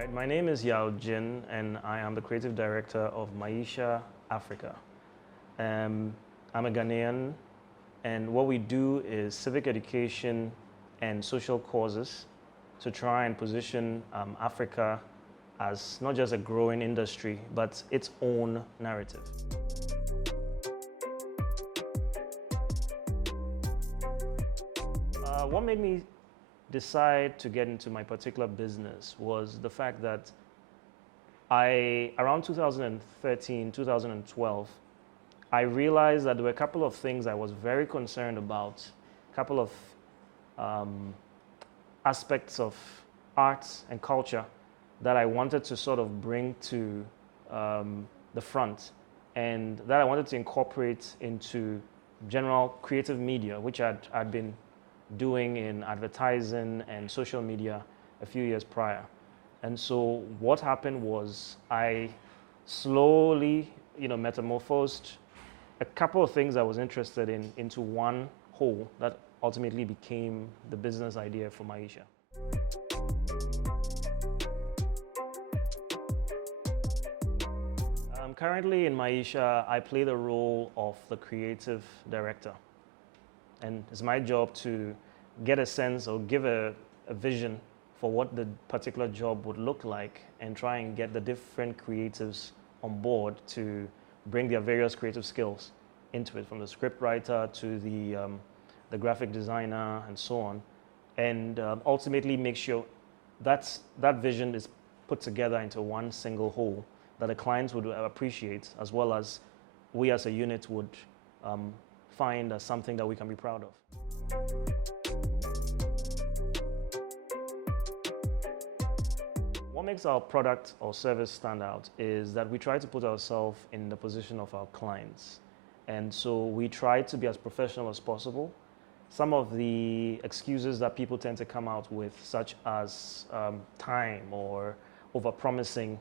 right, my name is Yaw Djin, and I am the creative director of Maisha Africa. I'm a Ghanaian, and what we do is civic education and social causes to try and position Africa as not just a growing industry, but its own narrative. What made me decide to get into my particular business was the fact that around 2013, 2012, I realized that there were a couple of things I was very concerned about, a couple of aspects of arts and culture that I wanted to sort of bring to the front, and that I wanted to incorporate into general creative media, which I'd been doing in advertising and social media a few years prior. And so what happened was I slowly, metamorphosed a couple of things I was interested in into one whole that ultimately became the business idea for Maisha. Currently in Maisha, I play the role of the creative director. And it's my job to get a sense or give a vision for what the particular job would look like and try and get the different creatives on board to bring their various creative skills into it, from the script writer to the graphic designer and so on, and ultimately make sure that vision is put together into one single whole that the clients would appreciate, as well as we as a unit would find as something that we can be proud of. What makes our product or service stand out is that we try to put ourselves in the position of our clients. And so we try to be as professional as possible. Some of the excuses that people tend to come out with, such as time or over-promising,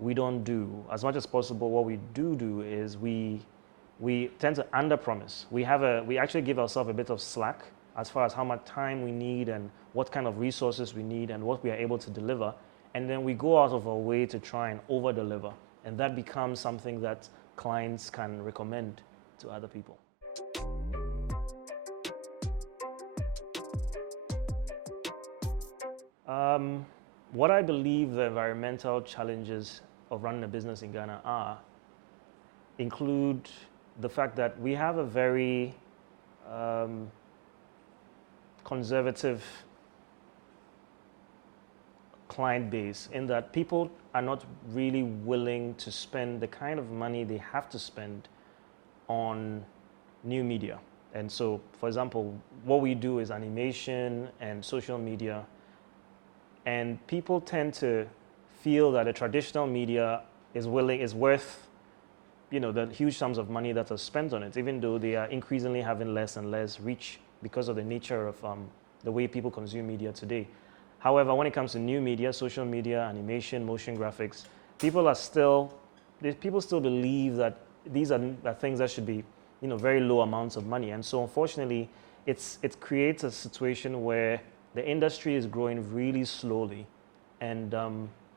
we don't do. As much as possible, what we do is we tend to under-promise. We actually give ourselves a bit of slack as far as how much time we need and what kind of resources we need and what we are able to deliver. And then we go out of our way to try and over-deliver. And that becomes something that clients can recommend to other people. What I believe the environmental challenges of running a business in Ghana include the fact that we have a very conservative client base, in that people are not really willing to spend the kind of money they have to spend on new media. And so, for example, what we do is animation and social media, and people tend to feel that a traditional media is worth the huge sums of money that are spent on it, even though they are increasingly having less and less reach because of the nature of the way people consume media today. However, when it comes to new media, social media, animation, motion graphics, people still believe that these are things that should be very low amounts of money. And so unfortunately, it creates a situation where the industry is growing really slowly, and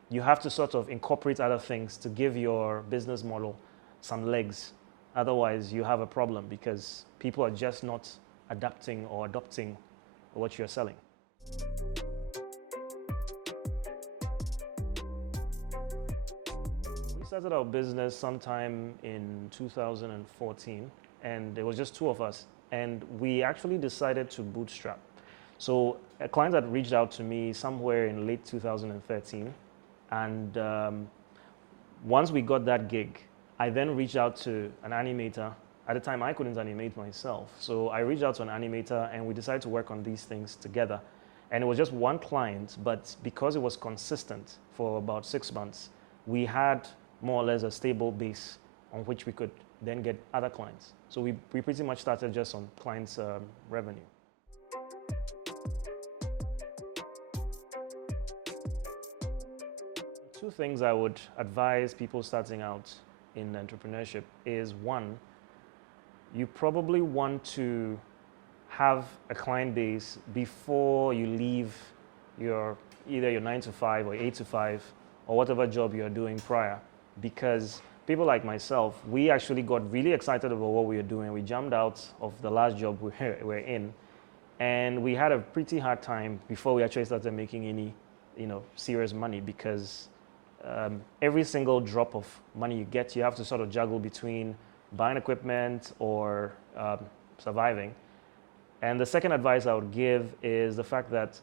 you have to sort of incorporate other things to give your business model some legs. Otherwise, you have a problem because people are just not adapting or adopting what you're selling. We started our business sometime in 2014, and there was just two of us, and we actually decided to bootstrap. So a client had reached out to me somewhere in late 2013, and once we got that gig, I then reached out to an animator. At the time, I couldn't animate myself, so I reached out to an animator, and we decided to work on these things together. And it was just one client, but because it was consistent for about 6 months, we had more or less a stable base on which we could then get other clients. So we pretty much started just on clients' revenue. Two things I would advise people starting out in entrepreneurship is, one, you probably want to have a client base before you leave either your 9 to 5 or 8 to 5 or whatever job you're doing prior, because people like myself, we actually got really excited about what we were doing. We jumped out of the last job we're in, and we had a pretty hard time before we actually started making any, serious money, because every single drop of money you get, you have to sort of juggle between buying equipment or surviving. And the second advice I would give is the fact that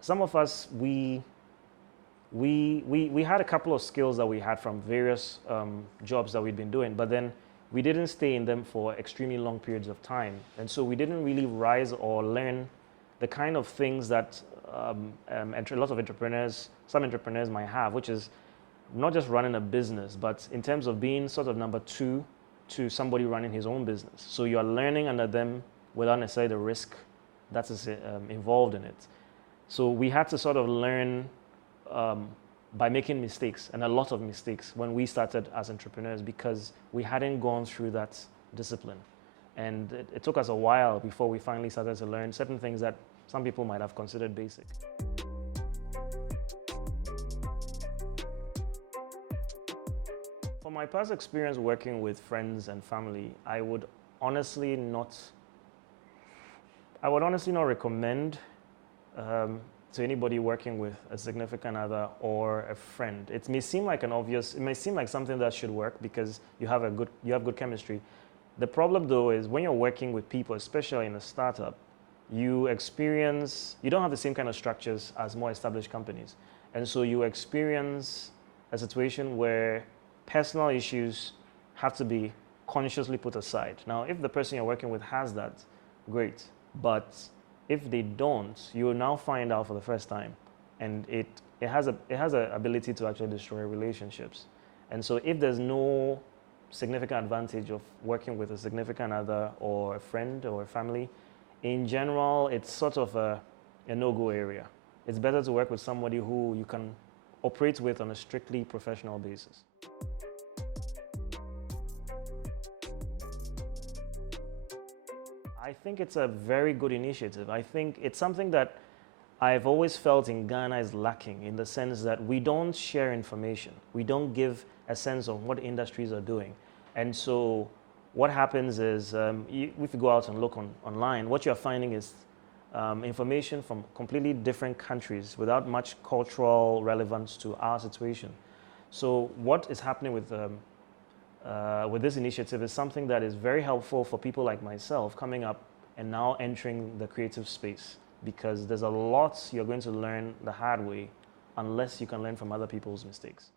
some of us, we had a couple of skills that we had from various jobs that we'd been doing, but then we didn't stay in them for extremely long periods of time. And so we didn't really rise or learn the kind of things that a lot of entrepreneurs, some entrepreneurs might have, which is not just running a business, but in terms of being sort of number two to somebody running his own business. So you are learning under them without necessarily the risk that is involved in it. So we had to sort of learn by making mistakes, and a lot of mistakes, when we started as entrepreneurs, because we hadn't gone through that discipline. And it took us a while before we finally started to learn certain things that some people might have considered basic. From my past experience working with friends and family, I would honestly not recommend to anybody working with a significant other or a friend. It may seem like something that should work because you have good chemistry. The problem though is when you're working with people, especially in a startup, you don't have the same kind of structures as more established companies. And so you experience a situation where personal issues have to be consciously put aside. Now, if the person you're working with has that, great. But if they don't, you will now find out for the first time, and it has a ability to actually destroy relationships. And so if there's no significant advantage of working with a significant other or a friend or a family, in general, it's sort of a no-go area. It's better to work with somebody who you can operate with on a strictly professional basis. I think it's a very good initiative. I think it's something that I've always felt in Ghana is lacking, in the sense that we don't share information. We don't give a sense of what industries are doing. And so what happens is, if you go out and look online, what you're finding is information from completely different countries without much cultural relevance to our situation. So what is happening with this initiative is something that is very helpful for people like myself coming up and now entering the creative space, because there's a lot you're going to learn the hard way unless you can learn from other people's mistakes.